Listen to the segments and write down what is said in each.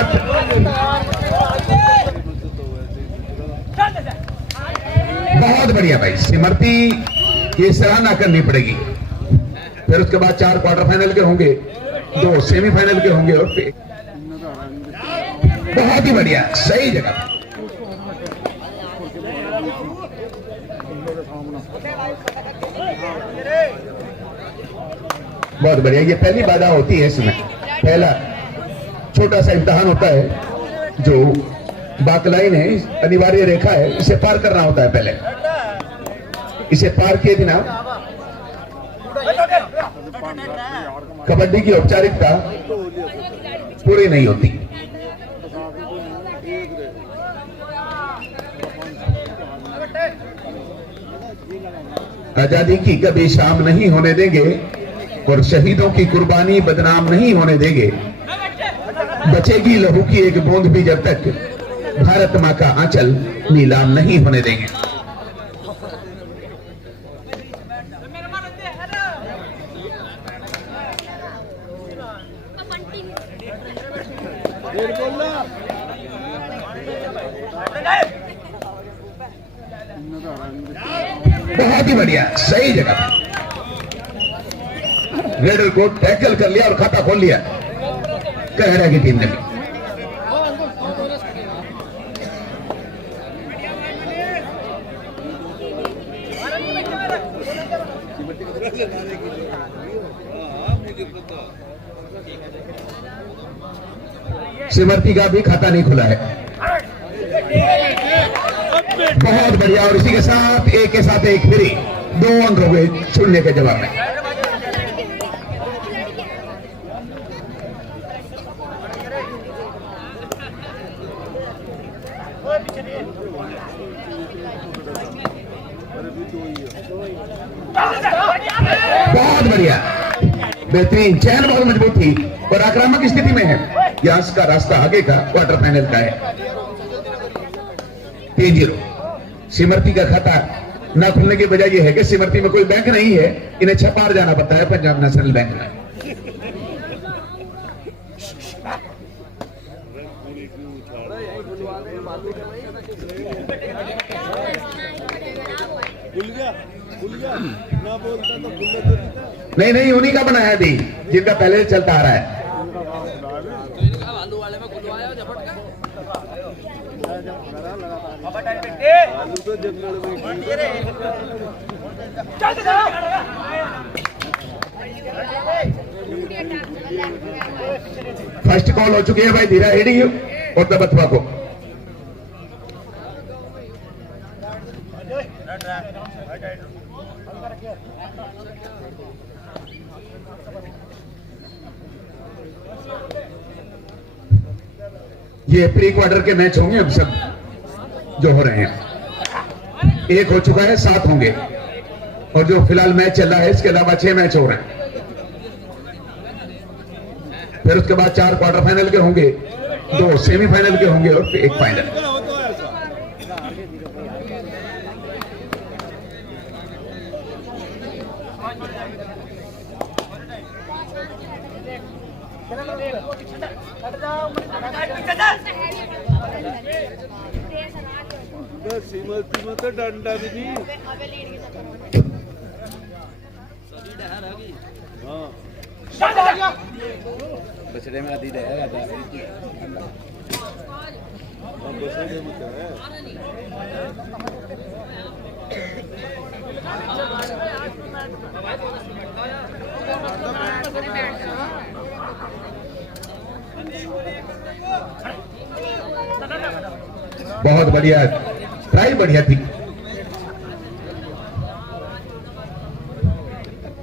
साथ बहुत बढ़िया भाई सिमरती की सराहना करनी पड़ेगी। फिर उसके बाद 4 क्वार्टर फाइनल के होंगे, 2 सेमीफाइनल के होंगे और फिर बहुत ही बढ़िया सही जगह। बहुत बढ़िया। ये पहली बाधा होती है इसमें, पहला छोटा सा इम्तिहान होता है जो बाकलाइन है, अनिवार्य रेखा है, इसे पार करना होता है। पहले इसे पार किए बिना कबड्डी की औपचारिकता पूरी नहीं होती। आजादी की कभी शाम नहीं होने देंगे और शहीदों की कुर्बानी बदनाम नहीं होने देंगे। बचेगी लहू की एक बूंद भी जब तक भारत मां का आंचल नीलाम नहीं होने देंगे। बहुत ही बढ़िया सही जगह। रेडर को टैकल कर लिया और खाता खोल लिया कहरा की टीम ने भी। सिमरती का भी खाता नहीं खुला है। बहुत बढ़िया। और इसी के साथ एक के साथ एक फ्री, 2 अंक हो गए शून्य के जवाब में। बहुत बढ़िया बेहतरीन। चैन बहुत मजबूत थी और आक्रामक स्थिति में है। यहां का रास्ता आगे का क्वार्टर फाइनल का है। 3-0। सिमरती का खाता न खुलने की वजह यह है कि सिमरती में कोई बैंक नहीं है, इन्हें छपार जाना पड़ता है पंजाब नेशनल बैंक में। नहीं नहीं, उन्हीं का बनाया थी जिनका पहले से चलता आ रहा है। फर्स्ट कॉल हो चुकी है भाई धीरा हेडी और दबथवा को। ये प्री क्वार्टर के मैच होंगे अब सब जो हो रहे हैं। 1 हो चुका है, 7 होंगे और जो फिलहाल मैच चल रहा है इसके अलावा 6 मैच हो रहे हैं। फिर उसके बाद 4 क्वार्टर फाइनल के होंगे, 2 सेमीफाइनल के होंगे और 1 फाइनल। तो डंडा भी नहीं। बछड़े में आदि है बहुत बढ़िया ट्राई, बढ़िया थी।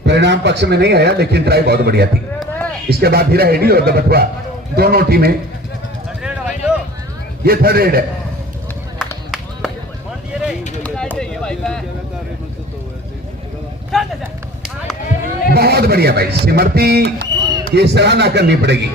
परिणाम पक्ष में नहीं आया लेकिन ट्राई बहुत बढ़िया थी। इसके बाद हीरा हेडी और दबथवा दोनों टीमें, ये 3rd रेड है। बहुत बढ़िया भाई सिमरती की सराहना करनी पड़ेगी।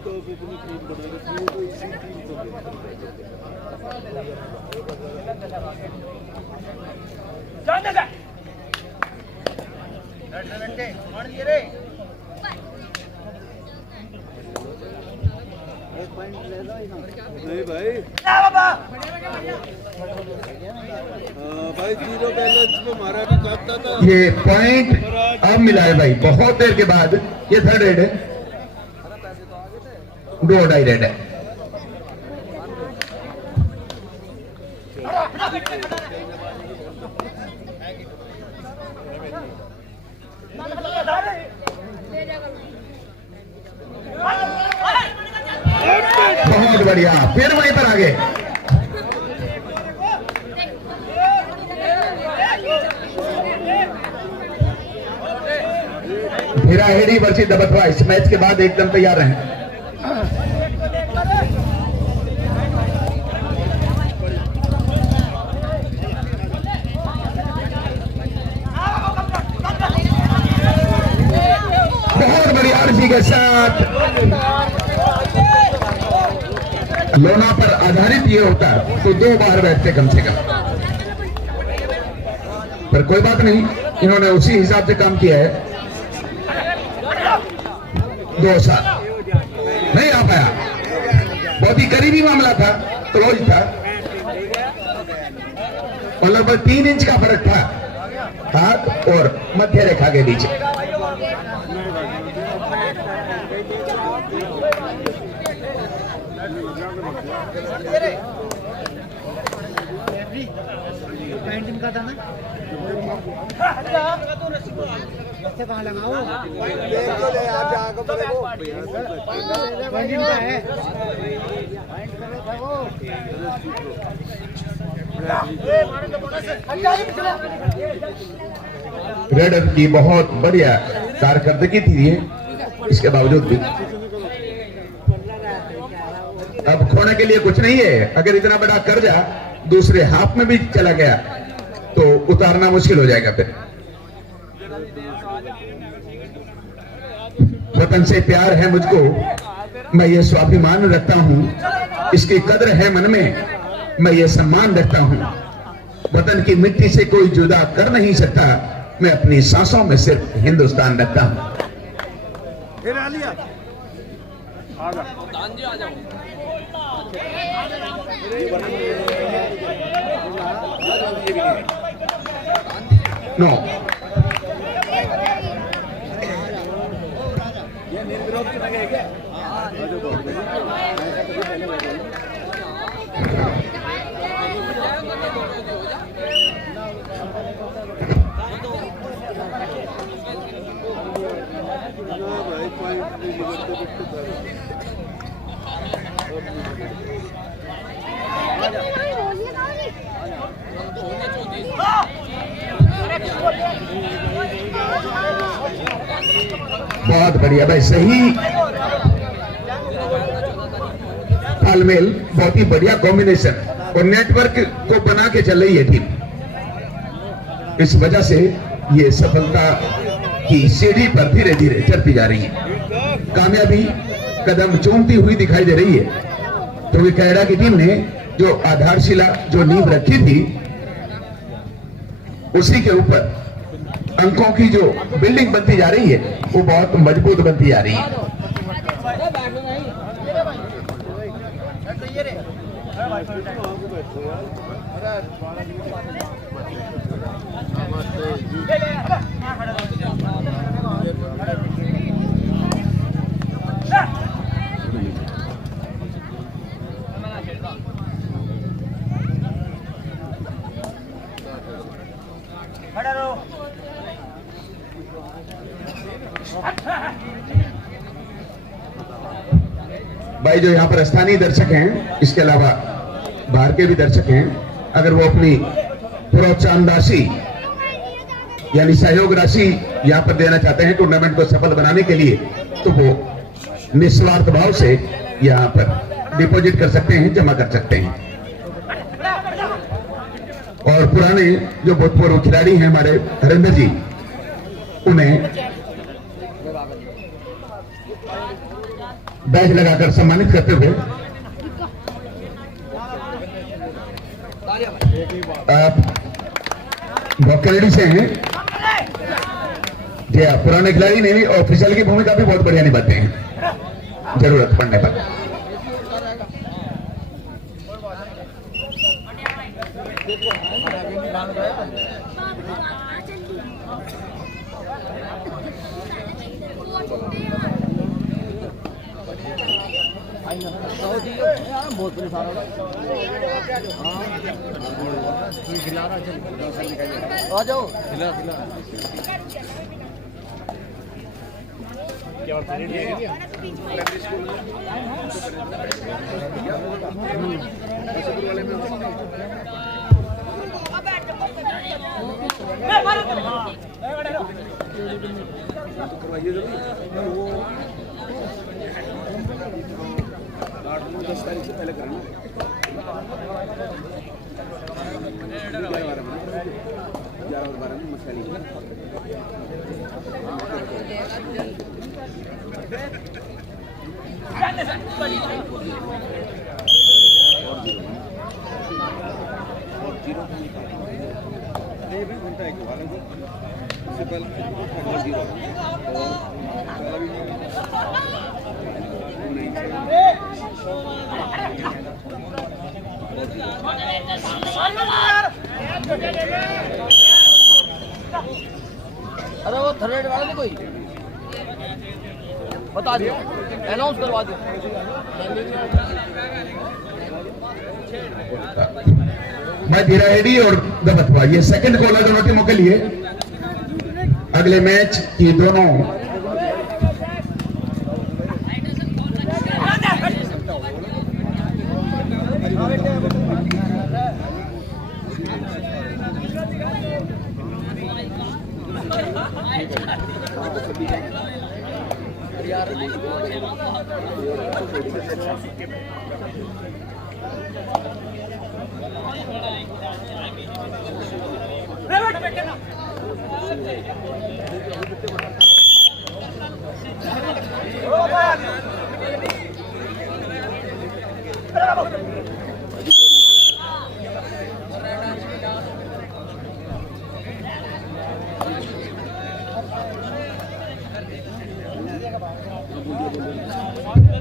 तो अपनी टीम बना रखी है तो इसी टीम को नहीं भाई भाई जीरो बैलेंस में मारा भी काटता था। ये पॉइंट अब मिला है भाई, बहुत देर के बाद। ये थर्ड रेड है, 2 रेड है। बहुत बढ़िया, फिर वहीं पर आगे। हीरा हेडी वर्सेस दबथवा इस मैच के बाद एकदम तैयार रहें। बहुत बढ़िया आरसी के साथ। लोना पर आधारित ये होता तो 2 बार बैठते कम से कम, पर कोई बात नहीं, इन्होंने उसी हिसाब से काम किया है। 2 साल नहीं आ पाया, बहुत ही करीबी मामला था, क्लोज था और लगभग 3 इंच का फर्क था हाथ और मध्य रेखा के बीच। का था ना, ऐसे कहाँ लगाओ? रेडर की बहुत बढ़िया कारकर्दगी थी ये, इसके बावजूद भी अब खोने के लिए कुछ नहीं है। अगर इतना बड़ा कर्जा दूसरे हाथ में भी चला गया तो उतारना मुश्किल हो जाएगा। फिर वतन से प्यार है मुझको, मैं ये स्वाभिमान रखता हूं, इसकी कदर है मन में, मैं ये सम्मान रखता हूं। वतन की मिट्टी से कोई जुदा कर नहीं सकता, मैं अपनी सांसों में सिर्फ हिंदुस्तान रखता हूं। नो बहुत बढ़िया भाई, सही तालमेल, बहुत ही बढ़िया कॉम्बिनेशन और नेटवर्क को बना के चल रही है टीम। इस वजह से ये सफलता की सीढ़ी पर धीरे धीरे चढ़ती जा रही है, कामयाबी कदम चूमती हुई दिखाई दे रही है। क्योंकि कैनेडा की टीम ने जो आधारशिला, जो नींव रखी थी, उसी के ऊपर अंकों की जो बिल्डिंग बनती जा रही है वो बहुत मजबूत बनती जा रही है। भाई जो यहाँ पर स्थानीय दर्शक हैं, इसके अलावा बाहर के भी दर्शक हैं, अगर वो अपनी प्रोत्साहन राशि यानी सहयोग राशि यहाँ पर देना चाहते हैं टूर्नामेंट को सफल बनाने के लिए, तो वो निस्वार्थ भाव से यहाँ पर डिपॉजिट कर सकते हैं, जमा कर सकते हैं। और पुराने जो भूतपूर्व खिलाड़ी हैं हमारे हरिंदर जी, उन्हें बैज लगाकर सम्मानित करते हुए आप भोकरडी से हैं जी। आप पुराने खिलाड़ी ने भी ऑफिशियल की भूमिका भी बहुत बढ़िया निभाते हैं जरूरत पड़ने पर। आ जाओ करवाइए जरूर। वो 8-9-10 तारीख से पहले कराना। 11 और 12 में मछली और 0 नहीं भी घंटा एक वाला को उससे पहले 0 और पहला भी अरे वो थर्ड वाला नहीं कोई बता दो, अनाउंस करवा दो। मैं धीरा हेडी और गबतवा, ये सेकंड कॉलर दोनों टीमों के लिए अगले मैच की दोनों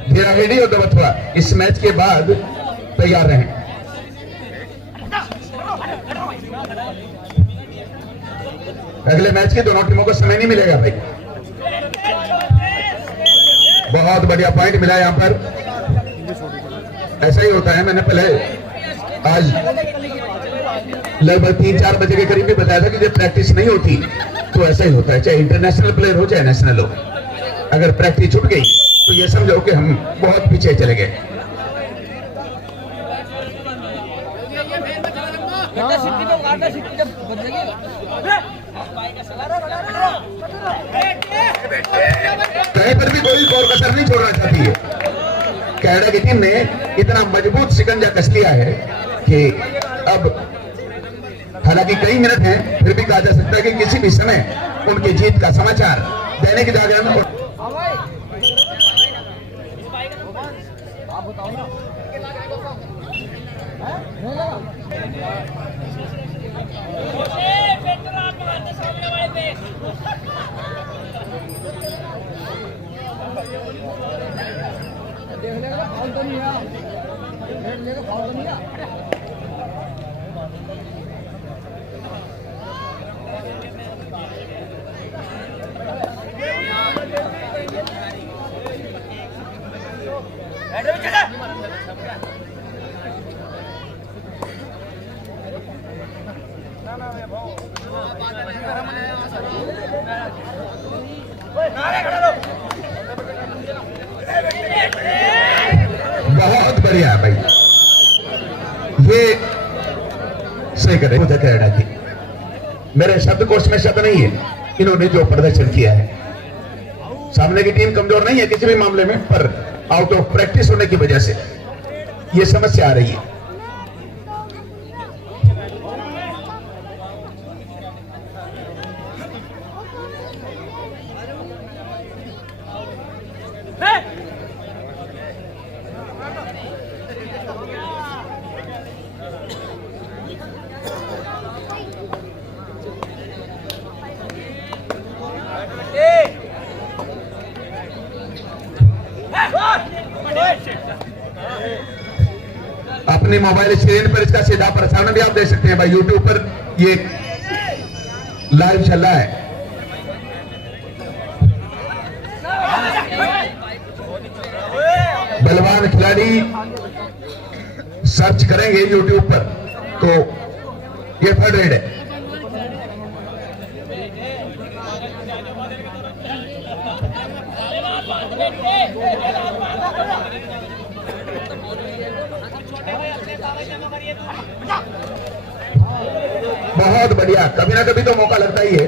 धीरा हेडी और गबतवा इस मैच के बाद तैयार रहें। अगले मैच के दोनों टीमों को समय नहीं मिलेगा भाई। बहुत बढ़िया पॉइंट मिला यहाँ पर। ऐसा ही होता है, मैंने पहले आज लगभग 3-4 बजे के करीब भी बताया था कि जब प्रैक्टिस नहीं होती तो ऐसा ही होता है, चाहे इंटरनेशनल प्लेयर हो चाहे नेशनल हो। अगर प्रैक्टिस छूट गई तो ये समझो कि हम बहुत पीछे चले गए। कहीं पर भी कोई और कसर नहीं छोड़ना चाहती है। कनाडा की टीम ने इतना मजबूत शिकंजा कस लिया है कि अब हालांकि कई मिनट हैं, फिर भी कहा जा सकता है कि किसी भी समय उनकी जीत का समाचार दैनिक जागरण में बहुत बढ़िया भाई, ये सही करे कनाडा की। मेरे शब्दकोश में शब्द नहीं है, इन्होंने जो प्रदर्शन किया है। सामने की टीम कमजोर नहीं है किसी भी मामले में, पर आउट ऑफ प्रैक्टिस होने की वजह से ये समस्या आ रही है। अपने मोबाइल स्क्रीन पर इसका सीधा प्रसारण भी आप देख सकते हैं भाई, यूट्यूब पर ये लाइव चल रहा है। बलवान खिलाड़ी सर्च करेंगे यूट्यूब पर तो ये थर्ड रेड है। बहुत बढ़िया, कभी ना कभी तो मौका लगता ही है।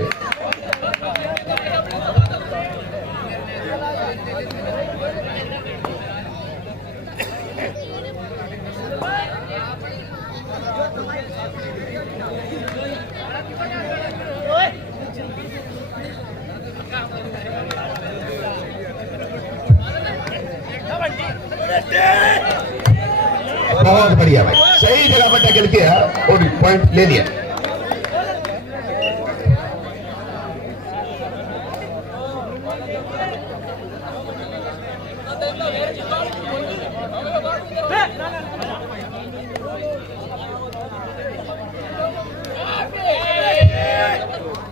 बहुत बढ़िया भाई, सही जगह पर टैकल किया और पॉइंट ले लिया।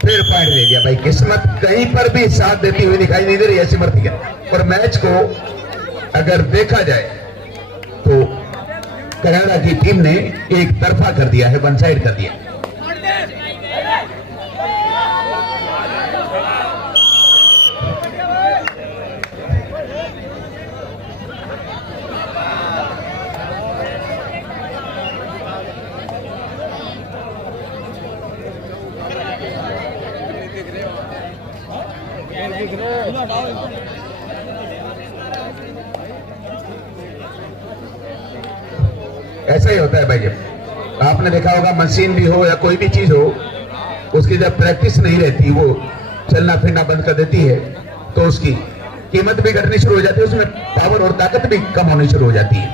फिर पॉइंट ले लिया भाई, किस्मत कहीं पर भी साथ देती हुई दिखाई नहीं दे रही है सिमरती का। और मैच को अगर देखा जाए तो कनाडा की टीम ने एक तरफा कर दिया है, वन साइड कर दिया। ऐसा ही होता है भाई, जब आपने देखा होगा मशीन भी हो या कोई भी चीज हो, उसकी जब प्रैक्टिस नहीं रहती, वो चलना फिरना बंद कर देती है तो उसकी कीमत भी घटनी शुरू हो जाती है, उसमें पावर और ताकत भी कम होनी शुरू हो जाती है।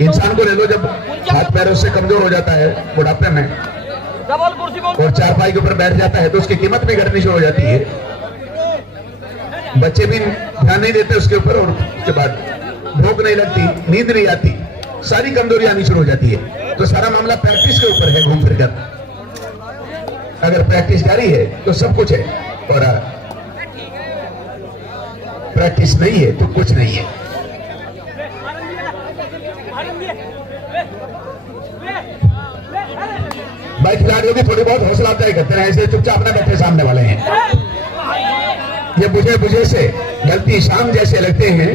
इंसान को ले लो, जब हाथ पैरों से कमजोर हो जाता है बुढ़ापे में और चारपाई के ऊपर बैठ जाता है तो उसकी कीमत भी घटनी शुरू हो जाती है। बच्चे भी ध्यान नहीं देते उसके ऊपर और उसके बाद भूख नहीं लगती, नींद नहीं आती, सारी कमजोरी आनी शुरू हो जाती है। तो सारा मामला प्रैक्टिस के ऊपर है घूम फिर कर। अगर प्रैक्टिस जारी है तो सब कुछ है, और प्रैक्टिस नहीं है तो कुछ नहीं है। भाई खिलाड़ियों की थोड़ी बहुत हौसला अफजाई करते हैं, ऐसे चुपचाप न बैठे सामने वाले हैं। ये बुझे बुझे से गलती शाम जैसे लगते हैं,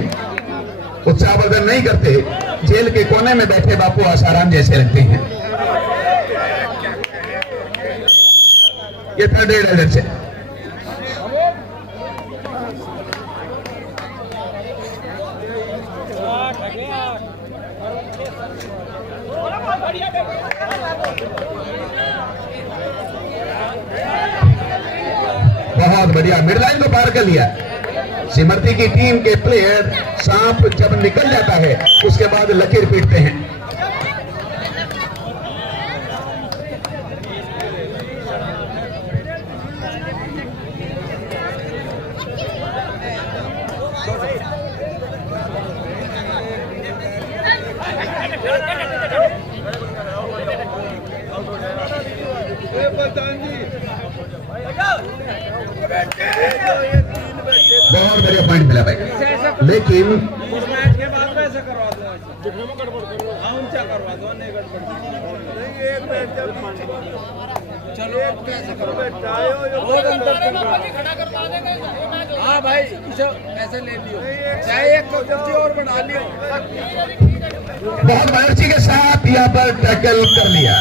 उत्साहवर्धन नहीं करते, जेल के कोने में बैठे बापू आसाराम जैसे लगते हैं। ये थर्ड रेड से बहुत बढ़िया, मिड लाइन को पार कर लिया। सिमरती की टीम के प्लेयर सांप जब निकल जाता है उसके बाद लकीर पीटते हैं। बहुत बढ़िया पॉइंट मिला भाई, लेकिन उस मैच के बाद वैसे करवा दो, हाँ ऊंचा करवा दो, नहीं गड़बड़ नहीं। एक मैच जब चलो ऐसे करो, बहुत अंतर खड़ा करवा देंगे। हाँ भाई ऐसे ले लियो, चाहे एक कुर्सी और बना लियो। बहुत एनर्जी के साथ यहाँ पर टैकल कर लिया।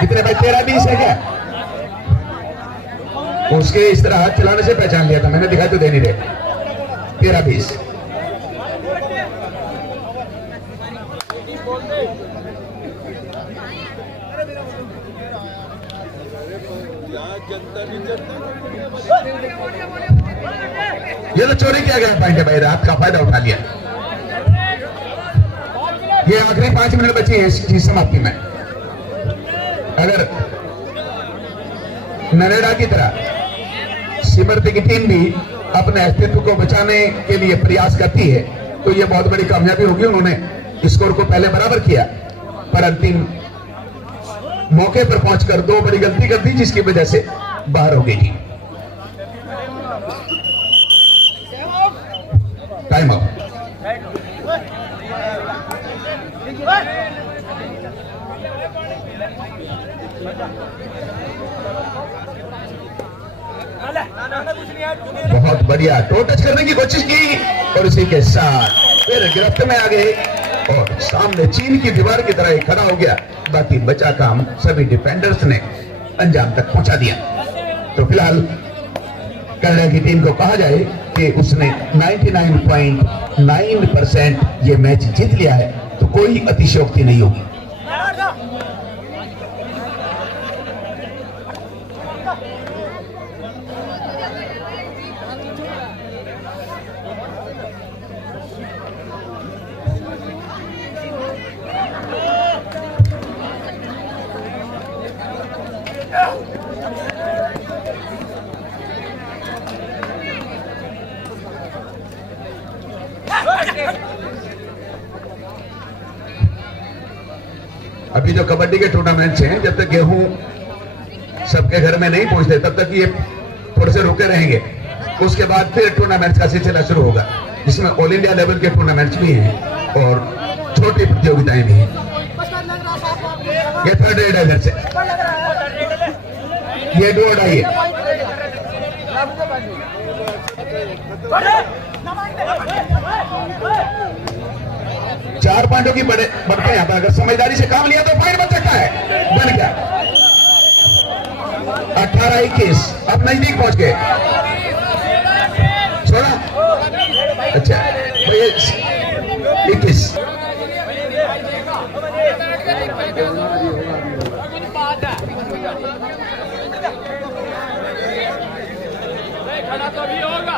कितने भाई, 13-20 है क्या? उसके इस तरह हाथ चलाने से पहचान लिया था मैंने, दिखाई तो दे नहीं रहे। 13-20 यहाँ जनता नहीं जनता ये तो चोरी किया गया पॉइंट है भाई, रात का फायदा उठा लिया। ये आखिरी 5 मिनट बचे हैं इसकी समाप्ति में। अगर नरेगा की तरह सिमरती की टीम भी अपने अस्तित्व को बचाने के लिए प्रयास करती है तो ये बहुत बड़ी कामयाबी होगी। उन्होंने स्कोर को पहले बराबर किया पर अंतिम मौके पर पहुंचकर 2 बड़ी गलती कर दी जिसकी वजह से बाहर हो गई थी। Time out. बहुत बढ़िया टो टच करने की कोशिश की और इसी के साथ फिर गिरफ्त में आ गए और सामने चीन की दीवार की तरह खड़ा हो गया। बाकी बचा काम सभी डिफेंडर्स ने अंजाम तक पहुंचा दिया। तो फिलहाल कनाडा की टीम को कहा जाए कि उसने 99.9% ये मैच जीत लिया है तो कोई अतिशयोक्ति नहीं होगी। अभी जो कबड्डी के टूर्नामेंट्स हैं जब तक गेहूं सबके घर में नहीं पहुंचते तब तक ये थोड़े से रुके रहेंगे। उसके बाद फिर टूर्नामेंट्स का सिलसिला शुरू होगा जिसमें ऑल इंडिया लेवल के टूर्नामेंट्स भी हैं और छोटी प्रतियोगिताएं भी हैं। ये थर्ड रेड इधर से ये दो उड़ाइए। 4 पॉइंटों की बढ़ते हैं। अगर समझदारी से काम लिया तो पॉइंट बन सकता है। बन गया 18-21। अब नजदीक पहुंच गए। छोड़ा अच्छा 21। खड़ा तो भी होगा।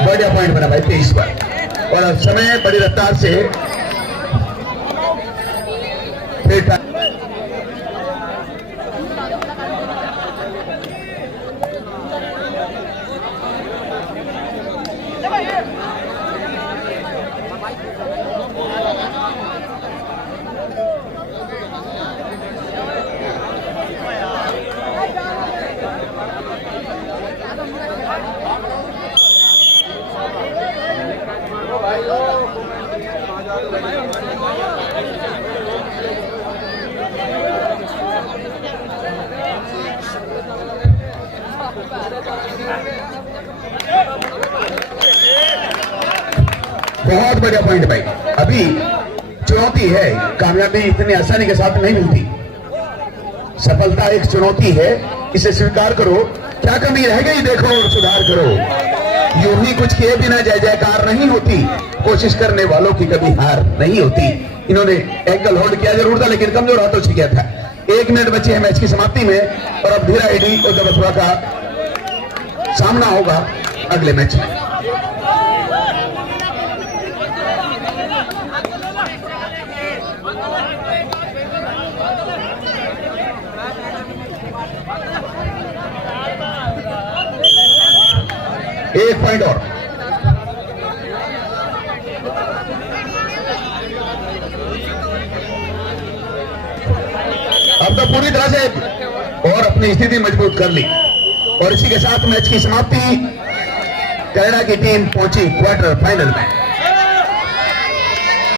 बढ़िया पॉइंट बना भाई 23 पर और अब समय बड़ी रफ्तार से फिर बहुत बढ़िया पॉइंट भाई। अभी चुनौती है, कामयाबी इतनी आसानी के साथ नहीं मिलती। सफलता एक चुनौती है, इसे स्वीकार करो। क्या कमी रह गई देखो और सुधार करो। यूं ही कुछ किए बिना जय जयकार नहीं होती। कोशिश करने वालों की कभी हार नहीं होती। इन्होंने एंकल होल्ड किया जरूर था लेकिन कमजोर हाथों से किया था। 1 मिनट बचे हैं मैच की समाप्ति में और अब धीरा एडी और दबथुआ का सामना होगा अगले मैच में। एक पॉइंट और। अब तो पूरी तरह से और अपनी स्थिति मजबूत कर ली और इसी के साथ मैच की समाप्ति। कनाडा की टीम पहुंची क्वार्टर फाइनल में।